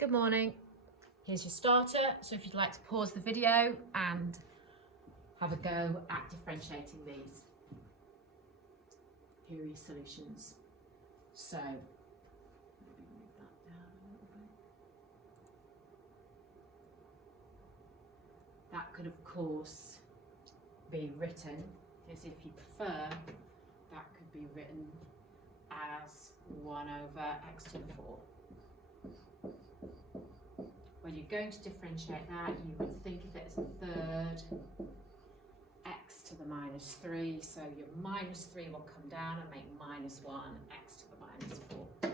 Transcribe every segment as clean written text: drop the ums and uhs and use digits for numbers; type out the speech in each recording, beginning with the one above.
Good morning. Here's your starter. So if you'd like to pause the video and have a go at differentiating these. Here are your solutions. So maybe move that down a little bit. That could of course be written as, if you prefer, that could be written as 1 over x to the 4. When you're going to differentiate that, you would think of it as a third x to the minus 3. So your minus 3 will come down and make minus 1, x to the minus 4.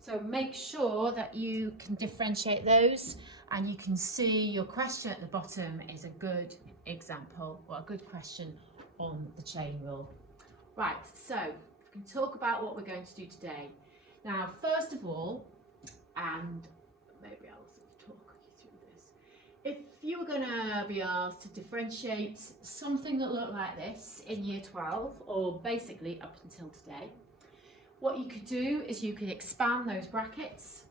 So make sure that you can differentiate those, and you can see your question at the bottom is a good example, or a good question on the chain rule. Right, so we can talk about what we're going to do today. Now, first of all, and maybe I'll sort of talk you through this. If you were going to be asked to differentiate something that looked like this in year 12, or basically up until today, what you could do is you could expand those brackets,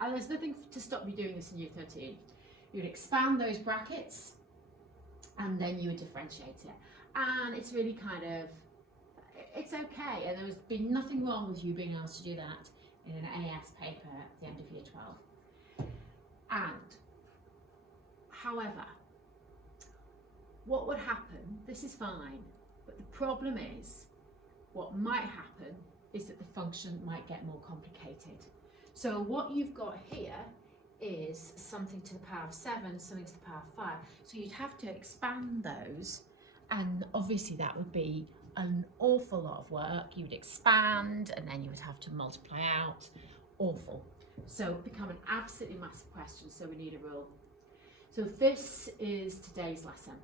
and there's nothing to stop you doing this in year 13. You'd expand those brackets and then you would differentiate it. And it's really kind of, it's okay, and there's been nothing wrong with you being asked to do that in an AS paper at the end of year 12. And, however, what would happen, this is fine, but the problem is, what might happen is that the function might get more complicated. So what you've got here is something to the power of 7, something to the power of 5. So you'd have to expand those, and obviously that would be an awful lot of work. You would expand and then you would have to multiply out. Awful. So it become an absolutely massive question, so we need a rule. So this is today's lesson.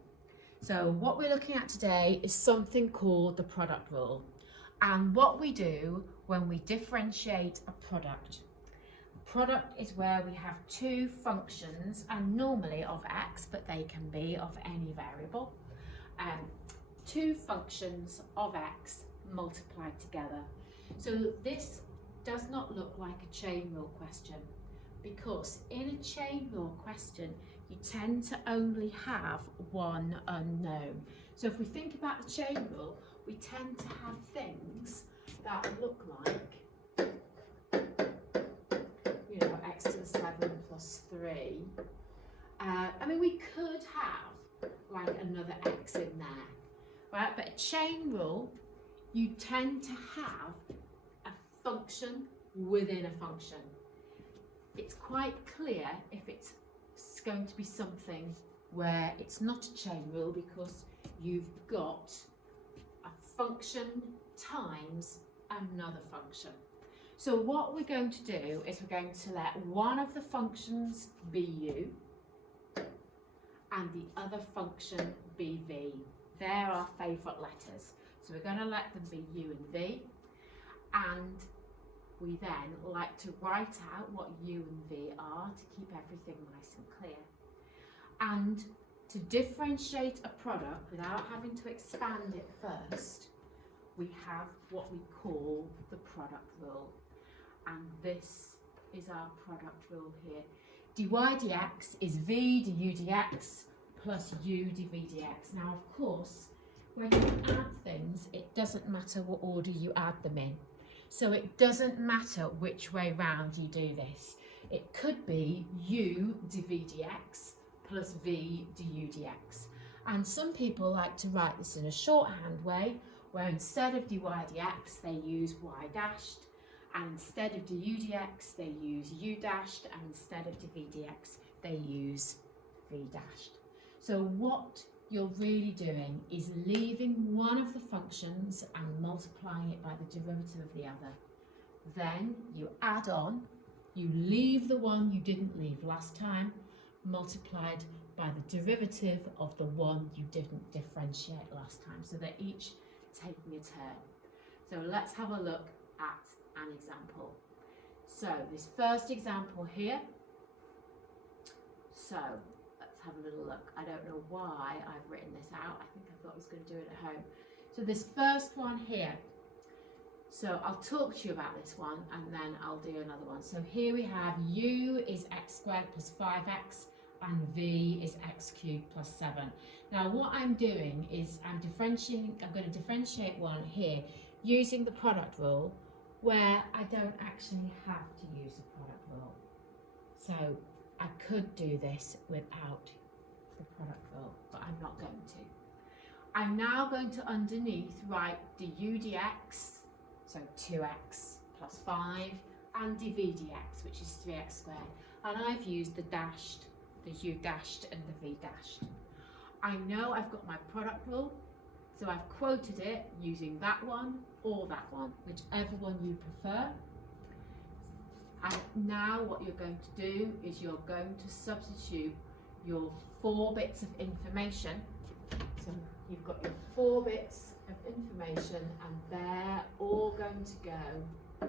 So what we're looking at today is something called the product rule. And what we do when we differentiate a product. A product is where we have two functions, and normally of x, but they can be of any variable. Two functions of x multiplied together. So this does not look like a chain rule question, because in a chain rule question you tend to only have one unknown. So if we think about the chain rule, we tend to have things that look like, you know, x to the 7 plus 3. I mean, we could have like another x in there. Right, but a chain rule, you tend to have a function within a function. It's quite clear if it's going to be something where it's not a chain rule, because you've got a function times another function. So what we're going to do is we're going to let one of the functions be u and the other function be v. They're our favourite letters. So we're going to let them be u and v, and we then like to write out what u and v are to keep everything nice and clear. And to differentiate a product without having to expand it first, we have what we call the product rule. And this is our product rule here. dy dx is v du dx plus u dv dx. Now, of course, when you add things, it doesn't matter what order you add them in. So it doesn't matter which way round you do this. It could be u dv dx plus v du dx. And some people like to write this in a shorthand way, where instead of dy dx, they use y dashed, and instead of du dx, they use u dashed, and instead of dv dx, they use v dashed. So what you're really doing is leaving one of the functions and multiplying it by the derivative of the other. Then you add on, you leave the one you didn't leave last time, multiplied by the derivative of the one you didn't differentiate last time. So they're each taking a turn. So let's have a look at an example. So this first example here, so let's have a little look. I don't know why I've written this out. I think I thought I was going to do it at home. So this first one here, So I'll talk to you about this one and then I'll do another one. So here we have u is x squared plus 5x and v is x cubed plus 7. Now what I'm doing is I'm going to differentiate one here using the product rule where I don't actually have to use the product rule. So I could do this without the product rule, but I'm not going to. I'm now going to underneath write du dx, so 2x plus 5, and dv dx, which is 3x squared. And I've used the dashed, the u dashed and the v dashed. I know I've got my product rule, so I've quoted it using that one or that one, whichever one you prefer. And now what you're going to do is you're going to substitute your 4 bits of information. So you've got your 4 bits of information and they're all going to go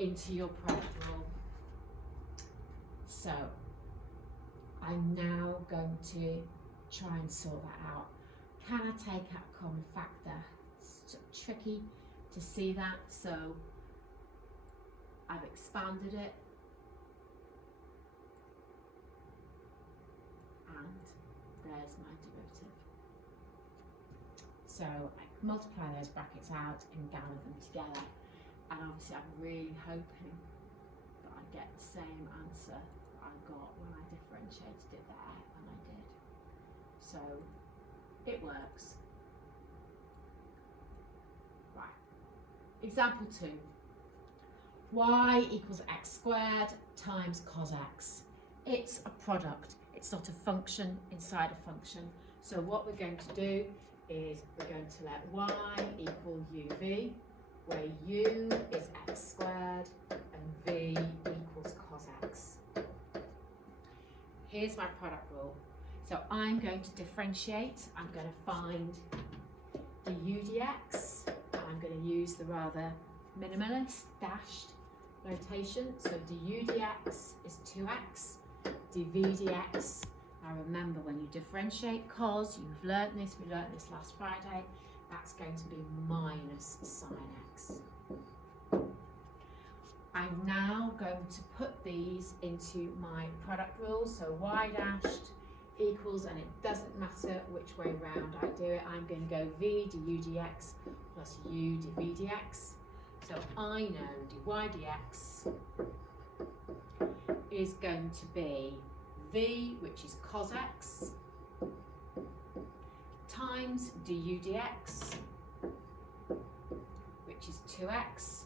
into your product rule. So I'm now going to try and sort that out. Can I take out a common factor? It's tricky to see that, so I've expanded it and there's my derivative. So I multiply those brackets out and gather them together, and obviously I'm really hoping that I get the same answer that I got when I differentiated it there, and I did. So it works. Right. Example 2. Y equals x squared times cos x. It's a product. It's not a function inside a function. So what we're going to do is we're going to let y equal uv, where u is x squared and v equals cos x. Here's my product rule. So I'm going to differentiate. I'm going to find du dx, and I'm going to use the rather minimalist dashed notation. So du dx is 2x, dv dx. Now remember, when you differentiate cos, you've learnt this, we learnt this last Friday, that's going to be minus sine x. I'm now going to put these into my product rule. So y dashed equals, and it doesn't matter which way round I do it, I'm going to go v du dx plus u dv dx. So I know dy dx is going to be v, which is cos x, times du dx, which is 2x,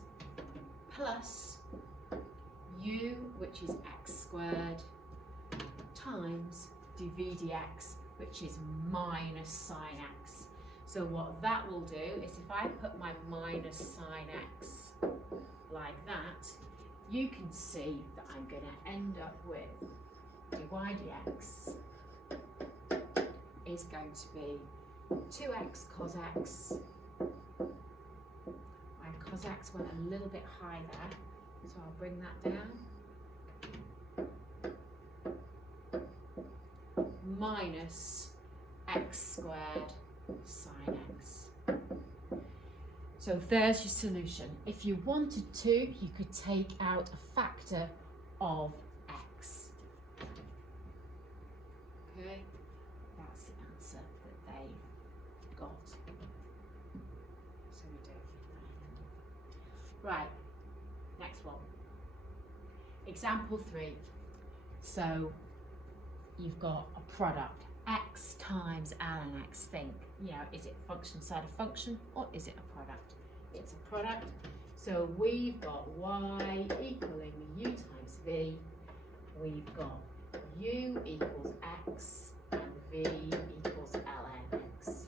plus u, which is x squared, times dv dx, which is minus sine x. So what that will do is if I put my minus sine x like that, you can see that I'm going to end up with dy dx is going to be 2x cos x. My cos x went a little bit high there, so I'll bring that down. Minus x squared sine x. So there's your solution. If you wanted to, you could take out a factor of x. Okay, that's the answer that they got. So we do. Right, next one. Example 3. So you've got a product, x times ln x. Think, you know, is it function inside a function or is it a product? It's a product. So we've got y equaling u times v. We've got u equals x and v equals ln x.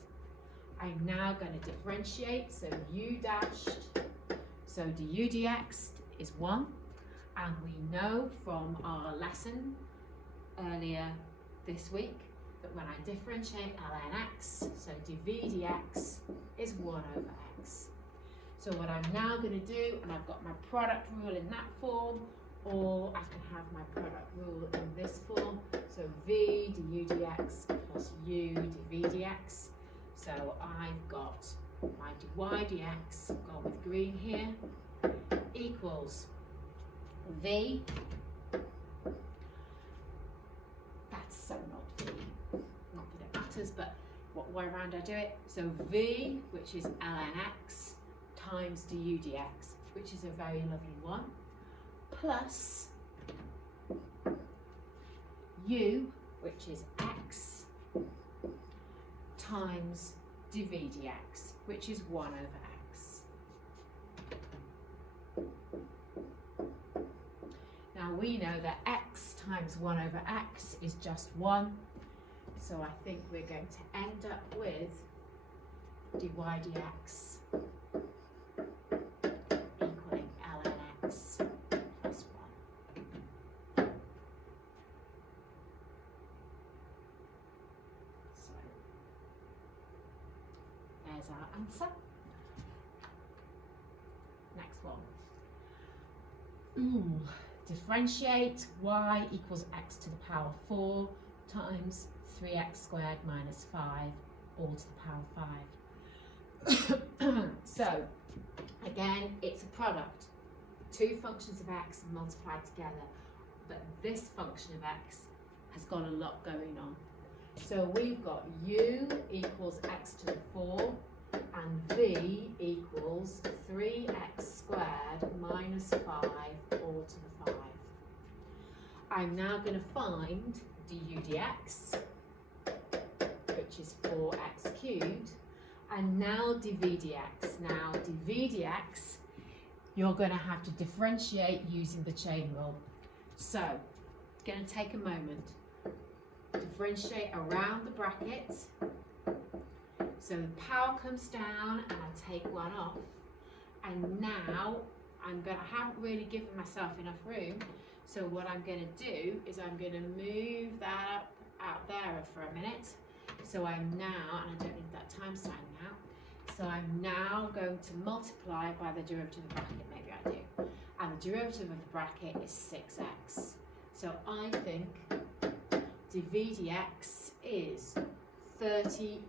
I'm now going to differentiate. So u dashed, so du dx is 1. And we know from our lesson earlier this week that when I differentiate ln x, so dv dx is 1 over x. So what I'm now going to do, and I've got my product rule in that form, or I can have my product rule in this form. So v du dx plus u dv dx. So I've got my dy dx, go with green here, equals v, that's so not v, not that it matters, but what way around I do it? So v, which is ln x, times du dx, which is a very lovely one, plus u, which is x, times dv dx, which is 1 over x. Now we know that x times 1 over x is just 1, so I think we're going to end up with dy dx equaling ln x plus 1. So there's our answer. Next one. Differentiate y equals x to the power 4 times 3x squared minus 5 all to the power 5. So again, it's a product. Two functions of x multiplied together, but this function of x has got a lot going on. So we've got u equals x to the 4 and v equals 3x squared minus 5 all to the 5. I'm now going to find du dx, which is 4x cubed, and now dv dx. Now dv dx, you're going to have to differentiate using the chain rule. So, going to take a moment. Differentiate around the bracket. So the power comes down and I take 1 off. And now I haven't really given myself enough room. So what I'm going to do is I'm going to move that up out there for a minute. So I'm now, and I don't need that time sign now, so I'm now going to multiply by the derivative of the bracket, maybe I do. And the derivative of the bracket is 6x. So I think dv dx is 30x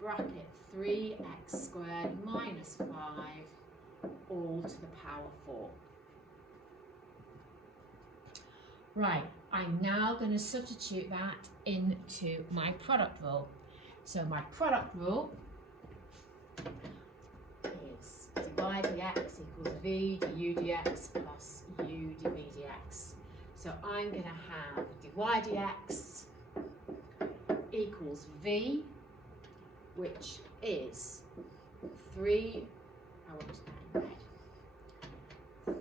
bracket 3x squared minus 5 all to the power 4. Right, I'm now going to substitute that into my product rule. So my product rule is dy dx equals v du dx plus u dv dx. So I'm going to have dy dx equals v, which is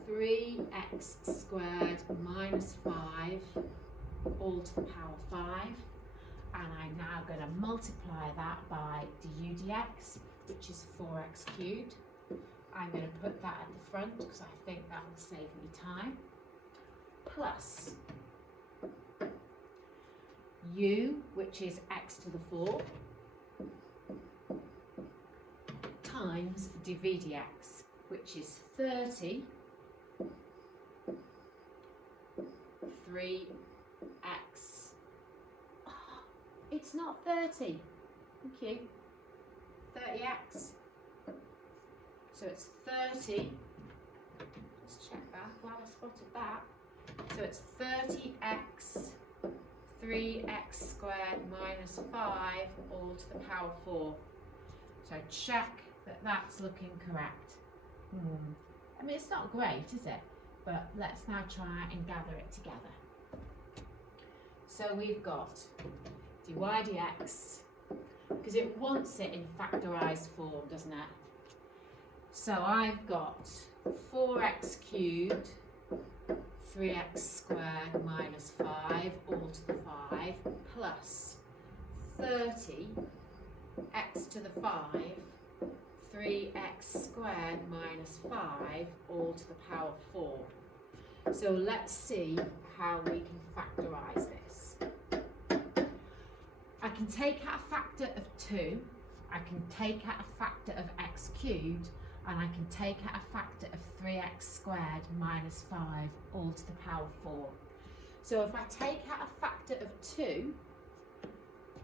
3x squared minus 5 all to the power 5, and I'm now going to multiply that by du dx, which is 4x cubed. I'm going to put that at the front because I think that will save me time, plus u, which is x to the 4, times dv dx, which is 30 3x. Oh, it's not 30. Thank you. 30x. So it's 30. Let's check that. Glad I spotted that. So it's 30x 3x squared minus 5 all to the power 4. So check that that's looking correct. I mean, it's not great, is it? But let's now try and gather it together. So we've got dy dx, because it wants it in factorised form, doesn't it? So I've got 4x cubed, 3x squared minus 5 all to the 5, plus 30 x to the 5, 3x squared minus 5 all to the power 4. So let's see how we can factorise this. I can take out a factor of 2, I can take out a factor of x cubed, and I can take out a factor of 3x squared minus 5 all to the power 4. So if I take out a factor of 2,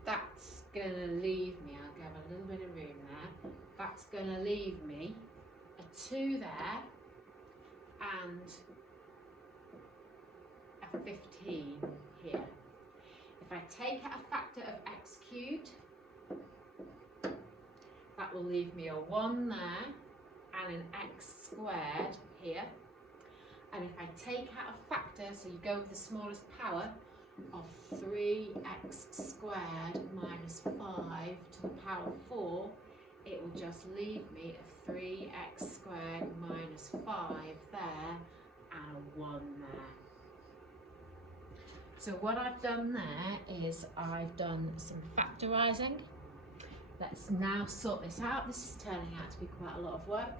that's going to leave me, I'll give a little bit of room there, that's going to leave me a 2 there and a 15 here. If I take out a factor of x cubed, that will leave me a 1 there and an x squared here. And if I take out a factor, so you go with the smallest power, of 3x squared minus 5 to the power 4, it will just leave me a 3x squared minus 5 there and a 1 there. So what I've done there is I've done some factorising. Let's now sort this out. This is turning out to be quite a lot of work.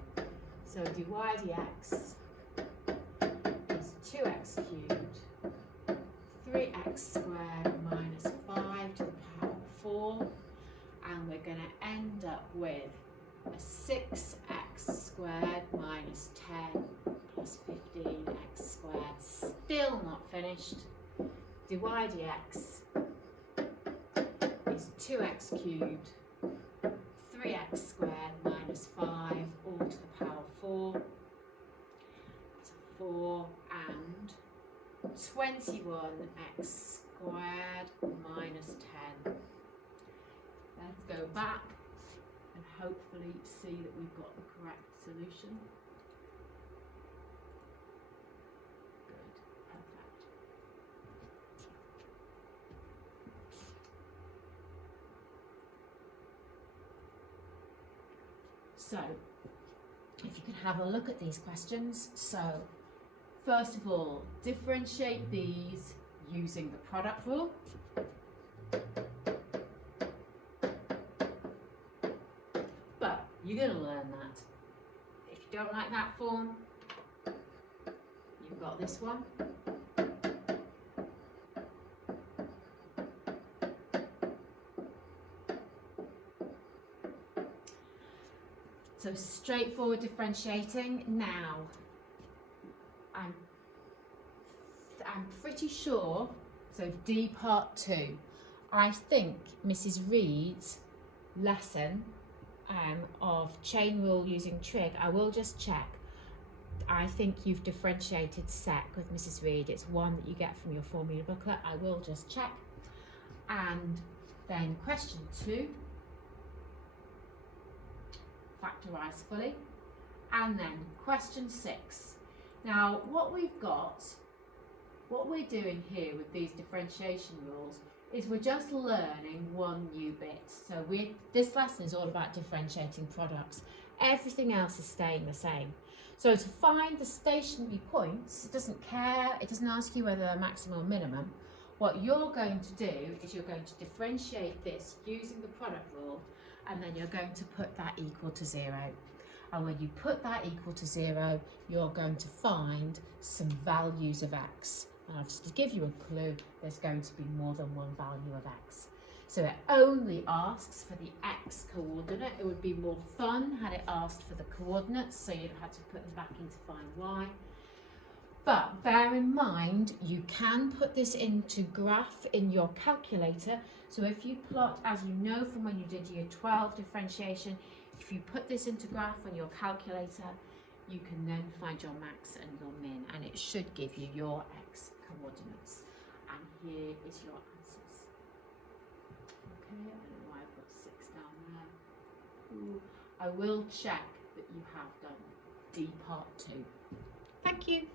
So dy dx is 2x cubed, 3x squared minus 5 to the power 4, and we're going to end up with a 6x squared minus 10 plus 15x squared. Still not finished. Dy dx is 2x cubed, 3x squared minus 5 all to the power 4. That's a 4 and 21x squared minus 10. Let's go back and hopefully see that we've got the correct solution. Good, perfect. So, if you could have a look at these questions. So, first of all, differentiate these using the product rule. But you're going to learn that. If you don't like that form, you've got this one. So straightforward differentiating. Now, I'm pretty sure, so D part 2, I think Mrs. Reed's lesson of chain rule using trig, I will just check. I think you've differentiated sec with Mrs. Reed. It's one that you get from your formula booklet. I will just check. And then question 2. Factorise fully, and then question 6. Now what we're doing here with these differentiation rules is we're just learning one new bit. So this lesson is all about differentiating products. Everything else is staying the same. So to find the stationary points, it doesn't care, it doesn't ask you whether they're maximum or minimum. What you're going to do is you're going to differentiate this using the product rule, and then you're going to put that equal to 0. And when you put that equal to 0, you're going to find some values of x. And obviously, to give you a clue, there's going to be more than one value of x. So it only asks for the x coordinate. It would be more fun had it asked for the coordinates, so you'd have to put them back in to find y. But bear in mind, you can put this into graph in your calculator. So if you plot, as you know from when you did year 12 differentiation, if you put this into graph on your calculator, you can then find your max and your min, and it should give you your x coordinates. And here is your answers. Okay, I don't know why I've got 6 down there. Ooh, I will check that you have done D part 2. Thank you.